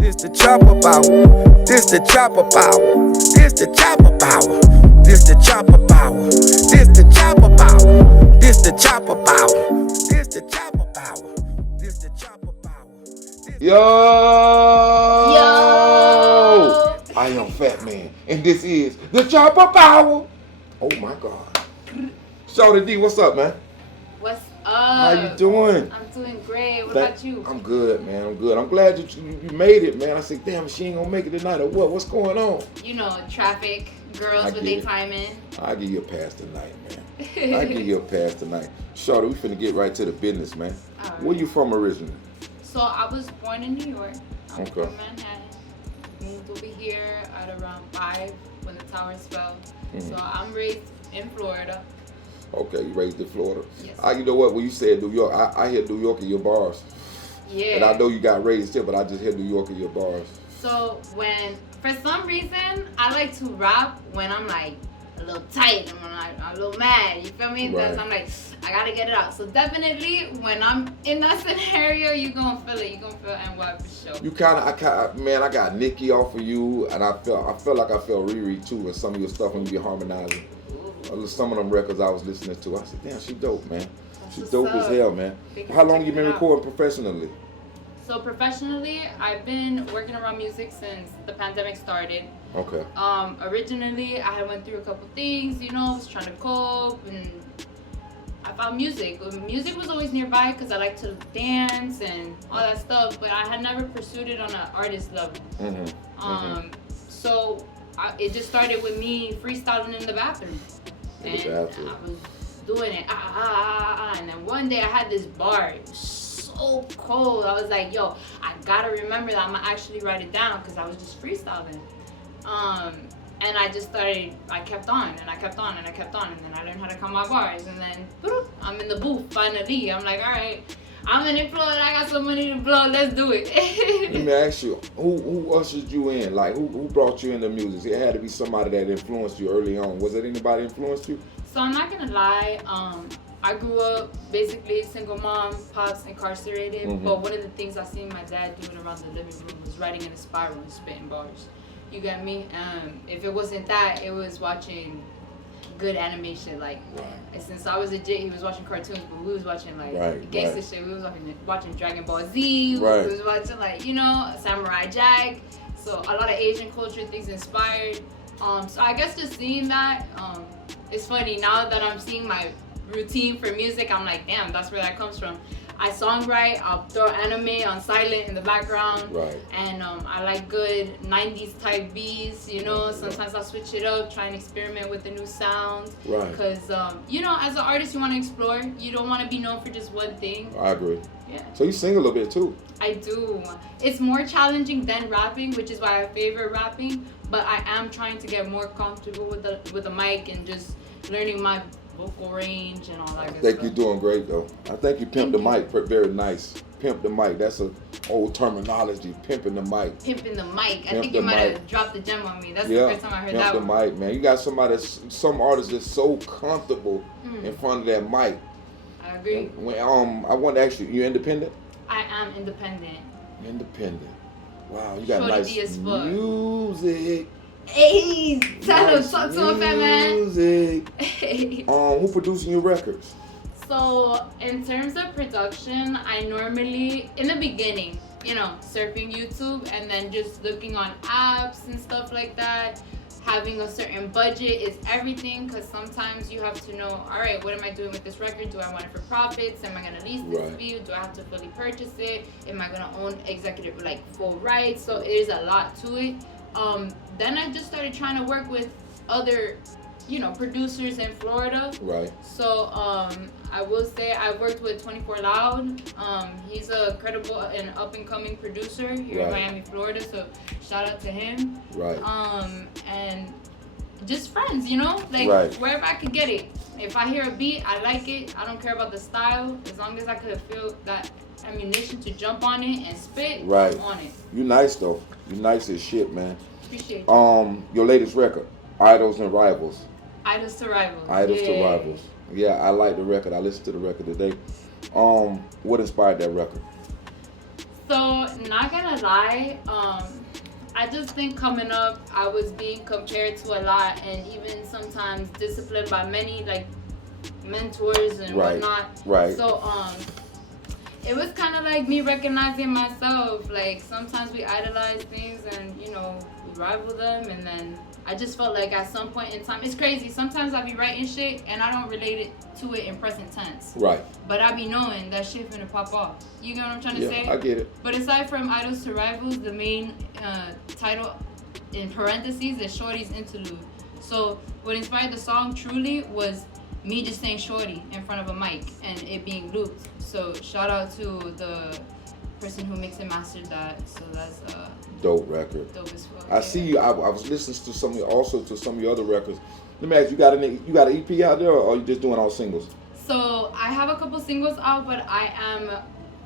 This the chopper power. This the chopper power. This the chopper power. This the chopper power. This the chopper power. This the chopper power. This the chopper power. This the chopper power. Yo! Yo! I am Fat Man, and this is the chopper power. Oh my God. Shawty D, what's up, man? What's up? How you doing? I'm doing great. What about you? I'm good, man. I'm good. I'm glad you made it, man. I said, damn, she ain't gonna make it tonight or what? What's going on? You know, traffic, girls with their timing. I'll give you a pass tonight, man. I'll give you a pass tonight. Shawty, we finna get right to the business, man. Right. Where you from originally? So I was born in New York. I'm Okay. from Manhattan. Moved over here at around 5 when the towers fell. Mm-hmm. So I'm raised in Florida. Okay, you raised in Florida. Yes. You know what? When you said New York, I hear New York in your bars. Yeah. And I know you got raised here, but I just hear New York in your bars. So for some reason, I like to rap when I'm like a little tight and when I'm a little mad. You feel me? Right. I'm like, I gotta get it out. So definitely, when I'm in that scenario, you gonna feel it. You gonna feel NY for sure. You I got Nicki off of you, and I felt like I felt Riri too with some of your stuff when you be harmonizing. Some of them records I was listening to, I said, damn, she dope, man. She's dope as hell, man. How long you been recording professionally? So professionally, I've been working around music since the pandemic started. Okay. Originally, I had went through a couple things, you know, was trying to cope, and I found music. Music was always nearby because I like to dance and all that stuff, but I had never pursued it on an artist level. So it just started with me freestyling in the bathroom. And I was doing it, and then one day I had this bar, it was so cold. I was like, yo, I gotta remember that I'm gonna actually write it down because I was just freestyling. And I just started, I kept on, and I kept on, and I kept on, and then I learned how to count my bars, and then boop, I'm in the booth finally. I'm like, all right, I'm in Florida, I got some money to blow, let's do it. Let me ask you, who ushered you in? Like, who brought you into music? It had to be somebody that influenced you early on. Was it anybody influenced you? So I'm not gonna lie, I grew up basically single mom, pops incarcerated, but one of the things I seen my dad doing around the living room was writing in a spiral and spitting bars. You got me? If it wasn't that, it was watching good animation. Like, since I was a jit, he was watching cartoons, but we was watching like gangster shit. We was watching Dragon Ball Z. We was watching like, you know, Samurai Jack. So a lot of Asian culture things inspired. So I guess just seeing that, it's funny now that I'm seeing my routine for music. I'm like, damn, that's where that comes from. I songwrite, I'll throw anime on silent in the background, and I like good 90s type beats, you know. Sometimes I'll switch it up, try and experiment with a new sound, because you know, as an artist you want to explore, you don't want to be known for just one thing. I agree. Yeah. So you sing a little bit too? I do. It's more challenging than rapping, which is why I favor rapping, but I am trying to get more comfortable with the mic and just learning my vocal range and all that good stuff. I think you're doing great though. I think you pimped the mic very nice. Pimp the mic. That's a old terminology. Pimping the mic. Pimping the mic. I think you might have dropped the gem on me. That's the first time I heard that one. Pimp the mic, man. You got some artists that's so comfortable in front of that mic. I agree. I want to ask you, you independent? I am independent. Independent. Wow, you got nice music. Hey, tell him, talk to him, Fat Man. Music. Who producing your records? So, in terms of production, I normally, in the beginning, you know, surfing YouTube and then just looking on apps and stuff like that. Having a certain budget is everything, because sometimes you have to know, all right, what am I doing with this record? Do I want it for profits? Am I going to lease this view? Do I have to fully purchase it? Am I going to own executive, like, full rights? So there's a lot to it. Then I just started trying to work with other, you know, producers in Florida. So I will say I worked with 24 Loud. He's a credible and up and coming producer here in Miami, Florida. So shout out to him. And just friends, you know, like wherever I could get it. If I hear a beat, I like it. I don't care about the style, as long as I could feel that ammunition to jump on it and spit. I'm on it. You nice though. You nice as shit, man. Appreciate you. Your latest record, Idols and Rivals. Idols to Rivals. Idols to Rivals. Yeah, I like the record. I listened to the record today. What inspired that record? So, not gonna lie, I just think coming up, I was being compared to a lot, and even sometimes disciplined by many, like, mentors and whatnot. Right. So, it was kind of like me recognizing myself. Like, sometimes we idolize things and, you know, we rival them, and then I just felt like at some point in time, it's crazy. Sometimes I be writing shit and I don't relate it to it in present tense. Right. But I be knowing that shit finna pop off. You get what I'm trying to say? I get it. But aside from Idols to Rivals, the main title in parentheses is Shorty's Interlude. So what inspired the song truly was me just saying Shorty in front of a mic and it being looped. So shout out to the person who mixed and mastered that. So that's dope record. dope as fuck. I see you. I was listening to some of your other records. Let me ask you, you got an EP out there, or are you just doing all singles? So I have a couple singles out, but I am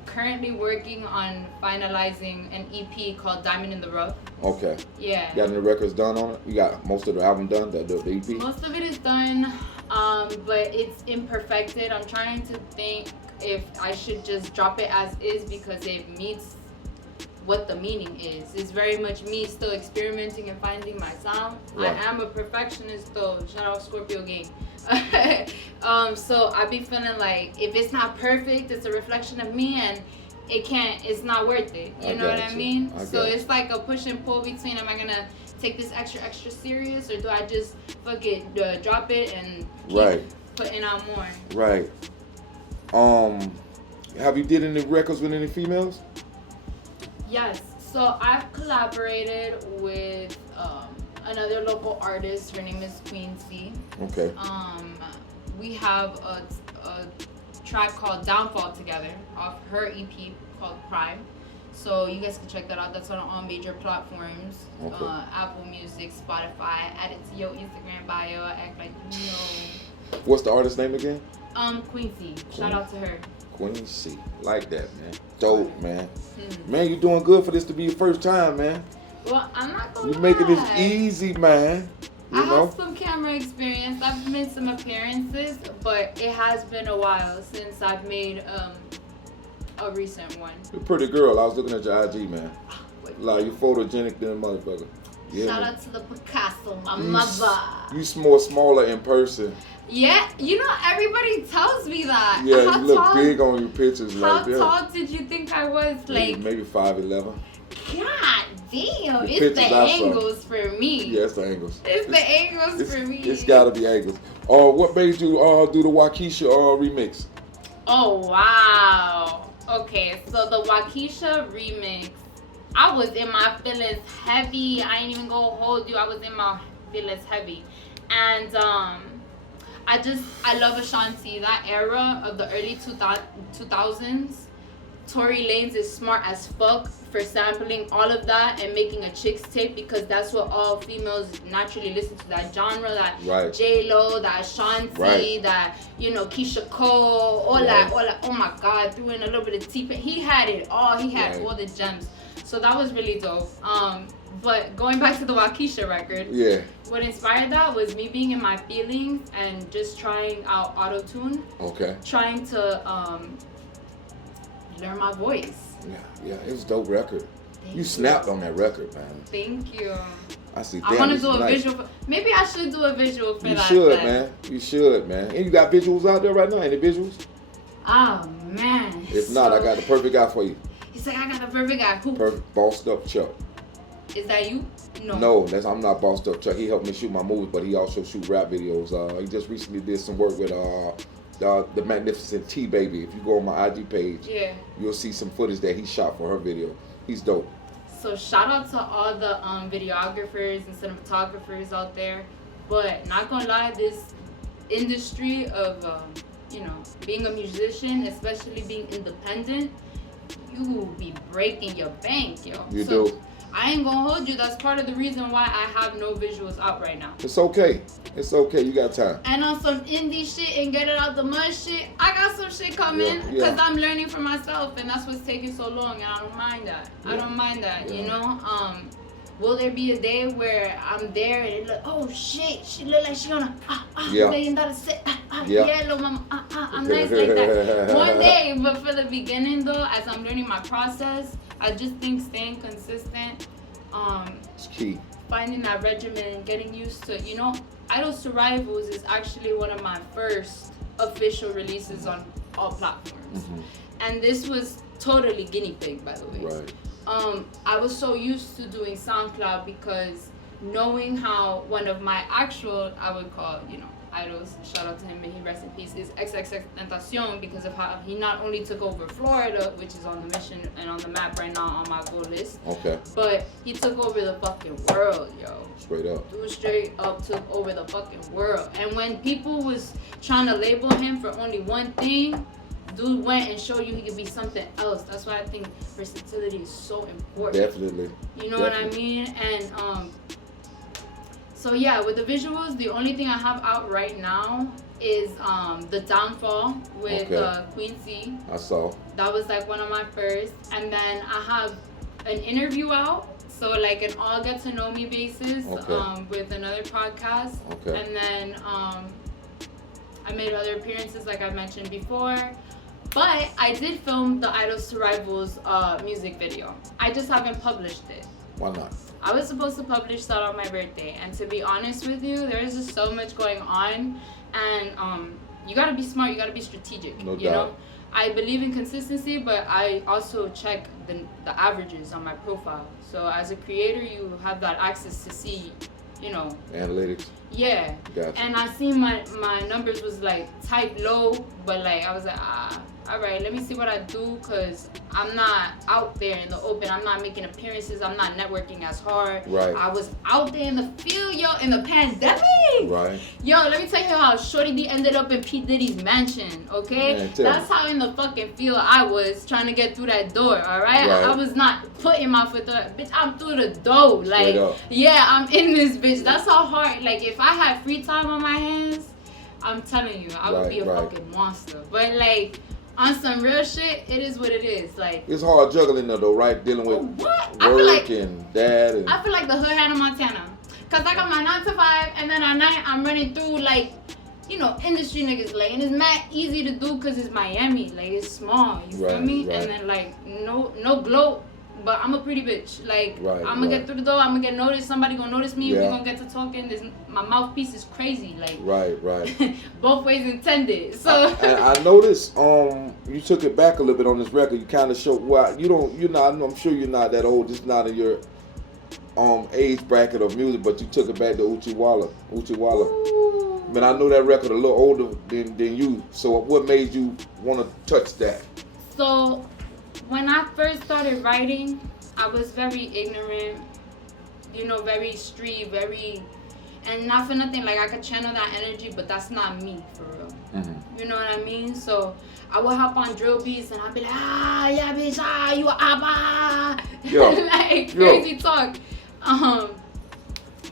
currently working on finalizing an EP called Diamond in the Rough. Okay. Yeah. You got any records done on it? You got most of the album done, the EP? Most of it is done, but it's imperfected. I'm trying to think if I should just drop it as is because it meets what the meaning is. It's very much me still experimenting and finding my sound. Right. I am a perfectionist though. Shout out Scorpio gang. So I be feeling like if it's not perfect, it's a reflection of me and it's not worth it. You know what I mean? So it's like a push and pull between, am I gonna take this extra serious, or do I just fuck it, drop it and keep putting out more? Right. Have you did any records with any females? Yes. So I've collaborated with another local artist. Her name is Queen C. Okay. We have a track called Downfall together off her EP called Prime. So you guys can check that out. That's on all major platforms. Okay. Apple Music, Spotify. Add it to your Instagram bio. Act like you know. What's the artist name again? Queen C. Shout out to her. Queen C. Like that, man. Dope, man. Man, you doing good for this to be your first time, man. Well, I'm not gonna You're making this easy, man. You know? have some camera experience. I've made some appearances, but it has been a while since I've made a recent one. You're a pretty girl. I was looking at your IG, man. Like, you're photogenic than a motherfucker. Yeah, Shout man. out to the Picasso, my mother. You more smaller in person. Yeah, you know, everybody tells me that. Yeah, How you look tall, big on your pictures. How Like that. tall did you think I was? Like, maybe 5'11". God damn, The it's pictures the I saw. angles for me. Yeah, it's the angles. It's the angles for me. It's gotta be angles. What made you do the Waukesha remix? Oh, wow. Okay, so the Waukesha remix, I was in my feelings heavy. I ain't even gonna hold you. I was in my feelings heavy. And I love Ashanti. That era of the early 2000s, Tory Lanez is smart as fuck for sampling all of that and making a chicks tape, because that's what all females naturally listen to, that genre, that J-Lo, that Ashanti, that, you know, Keisha Cole, all that, oh my God, threw in a little bit of T-Pain. He had it all. He had all the gems. So that was really dope. But going back to the Waukesha record, what inspired that was me being in my feelings and just trying out auto-tune. Okay. Trying to learn my voice. Yeah, it was a dope record. You snapped on that record, man. Thank you. I see. I want to do a visual. Maybe I should do a visual for that. You should, man. You should, man. And you got visuals out there right now? Any visuals? Oh, man. If not, I got the perfect guy for you. He's like, I got the perfect guy. Who? Perfect. Bossed Up Chuck. Is that you? No. No, I'm not Bossed Up Chuck. He helped me shoot my movies, but he also shoot rap videos. He just recently did some work with the Magnificent T Baby. If you go on my IG page, you'll see some footage that he shot for her video. He's dope. So shout out to all the videographers and cinematographers out there. But not gonna lie, this industry of being a musician, especially being independent, you will be breaking your bank, yo. You do. I ain't gonna hold you. That's part of the reason why I have no visuals out right now. It's okay. It's okay. You got time. And on some indie shit and get it out the mud shit, I got some shit coming because I'm learning for myself, and that's what's taking so long, and I don't mind that. I don't mind that, you know? Will there be a day where I'm there and it look, oh shit, she look like she gonna $1 million set, yellow mama, I'm nice like that. One day, but for the beginning though, as I'm learning my process, I just think staying consistent, It's key. finding that regimen and getting used to, Idol Survivals is actually one of my first official releases on all platforms. Mm-hmm. And this was totally guinea pig, by the way. Right. I was so used to doing SoundCloud because knowing how one of my actual, I would call, idols, shout out to him, may he rest in peace, is XXXTentacion, because of how he not only took over Florida, which is on the mission and on the map right now on my goal list, Okay. but he took over the fucking world, yo. Straight up. Dude straight up took over the fucking world. And when people was trying to label him for only one thing, dude went and showed you he could be something else. That's why I think versatility is so important. Definitely. You know what I mean? And so yeah, with the visuals, the only thing I have out right now is The Downfall with Quincy. I saw. That was like one of my first. And then I have an interview out, so like an all get to know me basis, with another podcast. Okay. And then I made other appearances like I mentioned before. But I did film the Idol Survivals music video. I just haven't published it. Why not? I was supposed to publish that on my birthday, and to be honest with you, there's just so much going on, and you gotta be smart, you gotta be strategic. No you doubt. know, I believe in consistency, but I also check the averages on my profile. So as a creator, you have that access to see, Analytics. Yeah. Gotcha. And I seen my numbers was like type low, but like I was like, all right, let me see what I do, because I'm not out there in the open. I'm not making appearances. I'm not networking as hard. Right. I was out there in the field, yo, in the pandemic. Right. Yo, let me tell you how Shorty D ended up in P. Diddy's mansion, okay? Man, That's how in the fucking field I was trying to get through that door, all right? Right. I was not putting my foot through that. Bitch, I'm through the door. Like, yeah, I'm in this bitch. That's how hard. Like, if I had free time on my hands, I'm telling you, I would be a fucking monster. But, like, on some real shit, it is what it is. Like, it's hard juggling though, right? Dealing with work and dad. And I feel like the hood Hannah Montana. Because I got my 9 to 5, and then at night I'm running through, like, industry niggas. Like, and it's mad easy to do because it's Miami. Like, it's small. You feel me? Right. And then, like, no gloat. But I'm a pretty bitch. Like, I'm gonna get through the door. I'm gonna get noticed. Somebody gonna notice me. Yeah. We're gonna get to talking. My mouthpiece is crazy. Like, right. Both ways intended. So I noticed you took it back a little bit on this record. You kind of showed you're not. I'm sure you're not that old. It's not in your age bracket of music, but you took it back to Uchiwala. Ooh. I mean, I know that record a little older than you. So what made you want to touch that? So, when I first started writing, I was very ignorant, very street, and not for nothing, like I could channel that energy, but that's not me, for real. Mm-hmm. You know what I mean? So I would hop on drill beats and I'd be like, yeah, bitch, you abba, like crazy talk.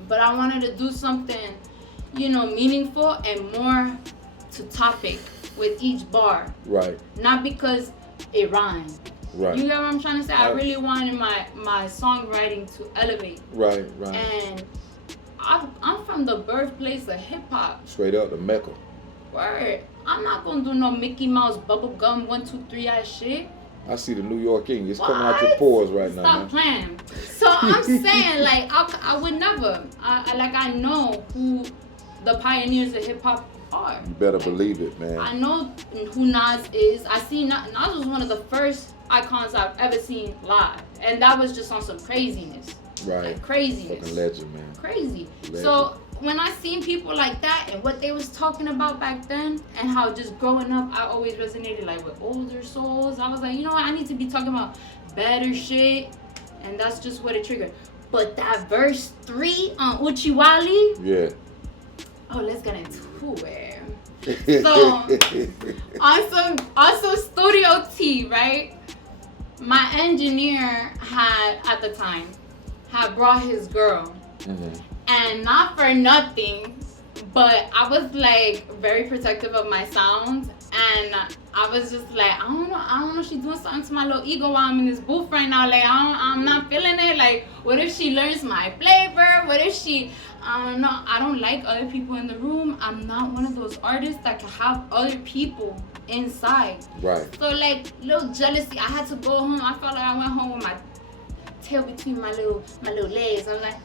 But I wanted to do something, meaningful and more to topic with each bar. Right. Not because it rhymed. Right. You get what I'm trying to say? I really wanted my songwriting to elevate. Right. And I'm from the birthplace of hip hop. Straight up, the Mecca. Word. I'm not gonna do no Mickey Mouse bubblegum 1, 2, 3 ass shit. I see the New York King. It's coming out your pores right now. Stop playing. So I'm saying, like, I would never. I know who the pioneers of hip hop are. You better believe it, man. I know who Nas is. I see Nas was one of the first icons I've ever seen live, and that was just on some craziness. Right. Like craziness. Fucking legend, man. Crazy. Legend. So when I seen people like that and what they was talking about back then, and how just growing up, I always resonated like with older souls. I was like, you know what? I need to be talking about better shit, and that's just what it triggered. But that verse 3 on Uchiwali. Yeah. Oh, let's get into it. So on some Studio T, right? My engineer had the time brought his girl, and not for nothing, but I was like very protective of my sound, and I was just like, I don't know, she's doing something to my little ego while I'm in this booth right now. Like I'm not feeling it. Like, what if she learns my flavor? What if she? I don't know. I don't like other people in the room. I'm not one of those artists that can have other people inside. Right. So like little jealousy. I had to go home. I felt like I went home with my tail between my little legs. I'm like,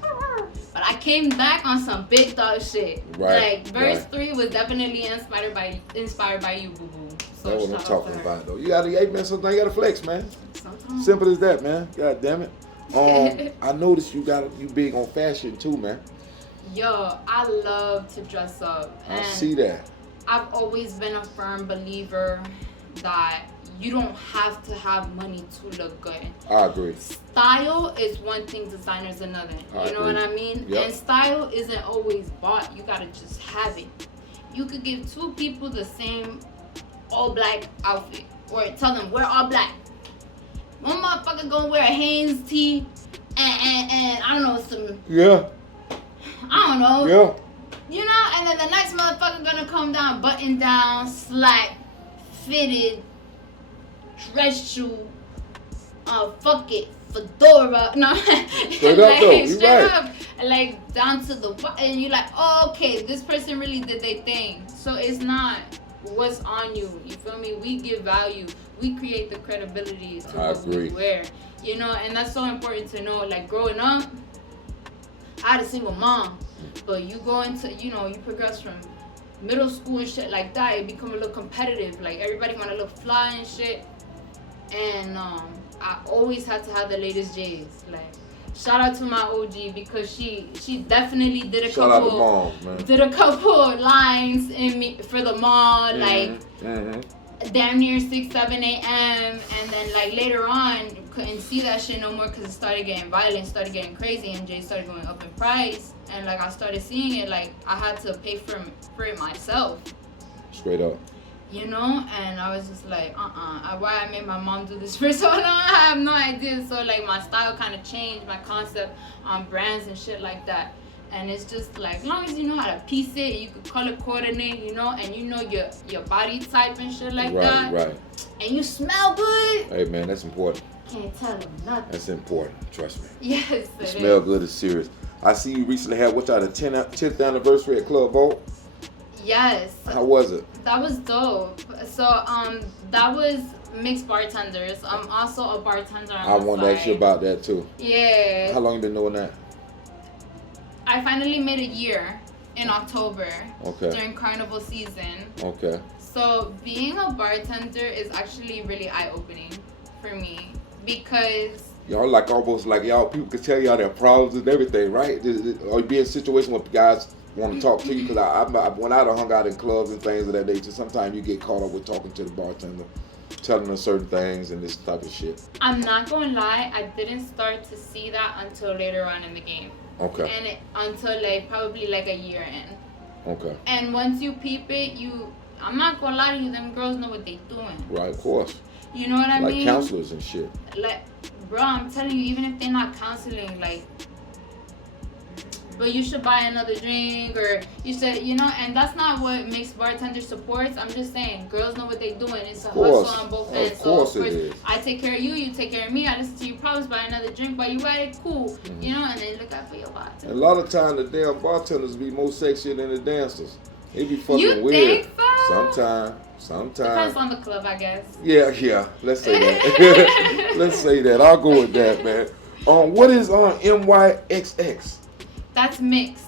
but I came back on some big dog shit. Right. Like verse 3 was definitely inspired by you, boo boo. So That's what I'm talking about, though. You gotta, hey man, sometimes you gotta flex, man. Sometimes. Simple as that, man. God damn it. I noticed you big on fashion too, man. Yo, I love to dress up. I see that. I've always been a firm believer that you don't have to have money to look good. I agree. Style is one thing, designers another. You know what I mean? Yep. And style isn't always bought. You gotta just have it. You could give two people the same all black outfit, or tell them wear all black. One motherfucker gonna wear a Hanes tee and I don't know, some, I don't know. Yeah. You know, and then the next motherfucker gonna come down, button down, slack, fitted, dress shoe, fuck it, fedora. No, Straight up though, you right. Like down to the, and you're like, oh, okay, this person really did their thing. So it's not what's on you. You feel me? We give value. We create the credibility to what we wear. You know, and that's so important to know. Like growing up, I had a single mom, but you go into, you know, you progress from middle school and shit like that, it become a little competitive. Like everybody want to look fly and shit. And I always had to have the latest J's. Like shout out to my OG because she definitely did a shout couple out to Mom, man. Did a couple lines in me for the mall, like damn near 6, 7 a.m. and then like later on couldn't see that shit no more because it started getting violent, started getting crazy, and Jay started going up in price, and like I started seeing it, like I had to pay for it myself. Straight up. You know, and I was just like, why I made my mom do this for so long, I have no idea. So like my style kind of changed, my concept on brands and shit like that. And it's just like, as long as you know how to piece it, you could color coordinate, you know, and you know your body type and shit like that. Right. And you smell good. Hey man, that's important. Can't tell them nothing. That's important. Trust me. Yes, it smell good is serious. I see you recently had the 10th anniversary at Club Vault. Yes. How was it? That was dope. So that was mixed bartenders. I'm also a bartender on I wanted to ask you about that too. Yeah. How long you been doing that? I finally made a year in October. Okay. During carnival season. Okay. So being a bartender is actually really eye-opening for me because y'all like almost like y'all people can tell y'all their problems and everything, right? Or be in a situation where guys want to talk to you, because I when I hung out in clubs and things of that nature, sometimes you get caught up with talking to the bartender, telling them certain things and this type of shit. I'm not gonna lie, I didn't start to see that until later on in the game. Okay. And until like probably like a year in. Okay. And once you peep it, I'm not gonna lie to you, them girls know what they doing. Right, of course. You know what I mean? Like counselors and shit. Like, bro, I'm telling you, even if they're not counseling, like, but you should buy another drink, or you should, you know, and that's not what makes bartender supports. I'm just saying, girls know what they're doing. It's a hustle on both ends. Of course it is. I take care of you, you take care of me. I listen to your problems, buy another drink, buy you right, cool. Mm-hmm. You know, and then look out for your bartender. A lot of time the damn bartenders be more sexier than the dancers. They be fucking you weird. Think so? Sometimes. Depends on the club, I guess. Yeah. Let's say that. Let's say that. I'll go with that, man. What is MYXX? That's mix.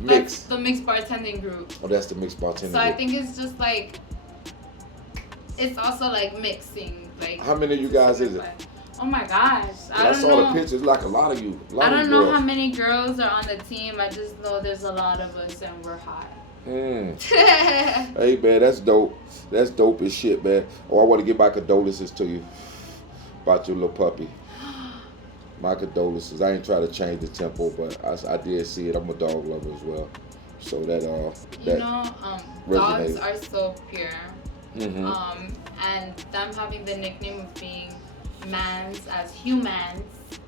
Mix. That's the mixed bartending group. Oh, that's the mixed bartending So group. I think it's just like, it's also like mixing. Like, how many of you guys is it? Oh my gosh. I saw the pictures, like a lot of you. I don't know how many girls are on the team. I just know there's a lot of us and we're hot. Hey man, that's dope. That's dope as shit, man. Oh, I want to give my condolences to you about your little puppy. My condolences. I ain't trying to change the tempo, but I did see it. I'm a dog lover as well, so that you know, dogs are so pure. Mm-hmm. And them having the nickname of being mans as humans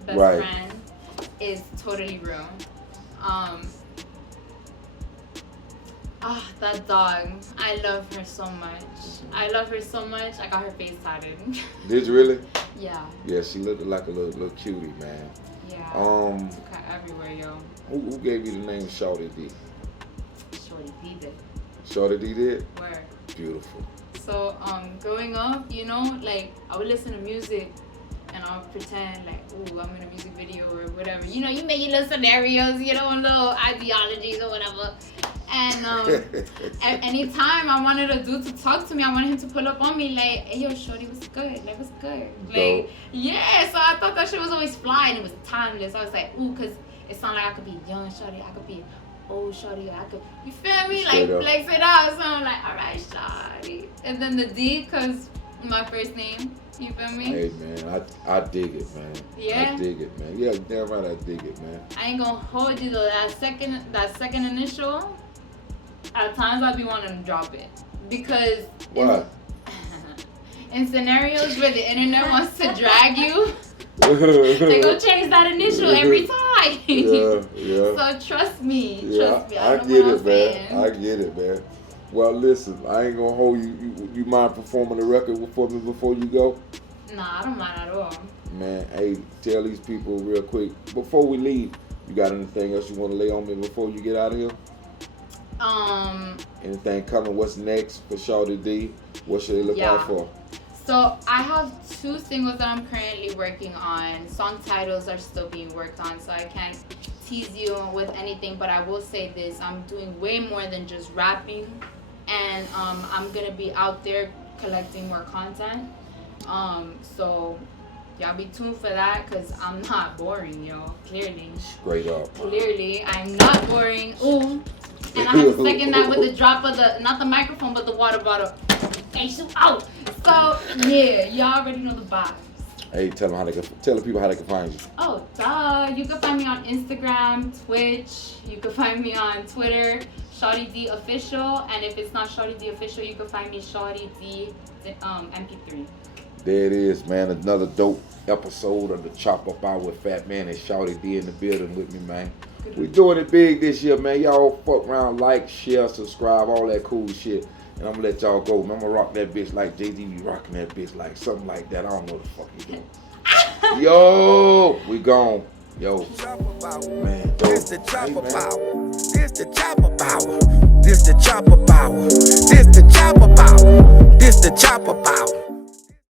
best friend is totally real. That dog. I love her so much. I got her face tatted. Did you really? Yeah. Yeah, she looked like a little cutie, man. Yeah. Got everywhere, yo. Who gave you the name Shawty D? Shorty D did. Shawty D did? Where? Beautiful. So growing up, you know, like I would listen to music and I'll pretend like, ooh, I'm in a music video or whatever. You know, you make your little scenarios, you know, little ideologies or whatever. And at any time I wanted a dude to talk to me, I wanted him to pull up on me like, hey, yo, shorty, what's good? Like, what's good? Like, yeah, so I thought that shit was always fly and it was timeless. I was like, ooh, because it sounded like I could be young shorty, I could be old shorty, I could, you feel me? Like, flex it out. So I'm like, all right, shorty. And then the D, because my first name. You feel me? Hey man, I dig it, man. Yeah. I dig it, man. Yeah, damn right, I dig it, man. I ain't gonna hold you though. That second initial, at times I be wanting to drop it because Why? In scenarios where the internet wants to drag you, they go change that initial every time. Yeah. So trust me. I get it, man. I get it, man. Well, listen, I ain't gonna hold you. You mind performing the record for me before you go? Nah, I don't mind at all. Man, hey, tell these people real quick before we leave. You got anything else you want to lay on me before you get out of here? Anything coming? What's next for Shawty D? What should they look out for? So I have 2 singles that I'm currently working on. Song titles are still being worked on, so I can't tease you with anything. But I will say this: I'm doing way more than just rapping. And I'm gonna be out there collecting more content. So y'all be tuned for that, cause I'm not boring, yo. Clearly. Straight up. Clearly, I'm not boring. Ooh. And I have to second that with the drop of not the microphone, but the water bottle. Hey, shoot out. So yeah, y'all already know the vibes. Hey, tell the people how they can find you. Oh, duh. You can find me on Instagram, Twitch. You can find me on Twitter, Shawty D Official. And if it's not Shawty D Official, you can find me Shawty D MP3. There it is, man. Another dope episode of the Chop Up Hour with Fat Man and Shawty D in the building with me, man. We doing it big this year, man. Y'all fuck around, like, share, subscribe, all that cool shit. And I'm gonna let y'all go. Man, I'm gonna rock that bitch like Jay-Z be rocking that bitch like something like that. I don't know what the fuck he doing. Yo, we gone. Yo, man, This the chopper power. This the chopper power. This the chopper power. This the chopper power. This the chopper power.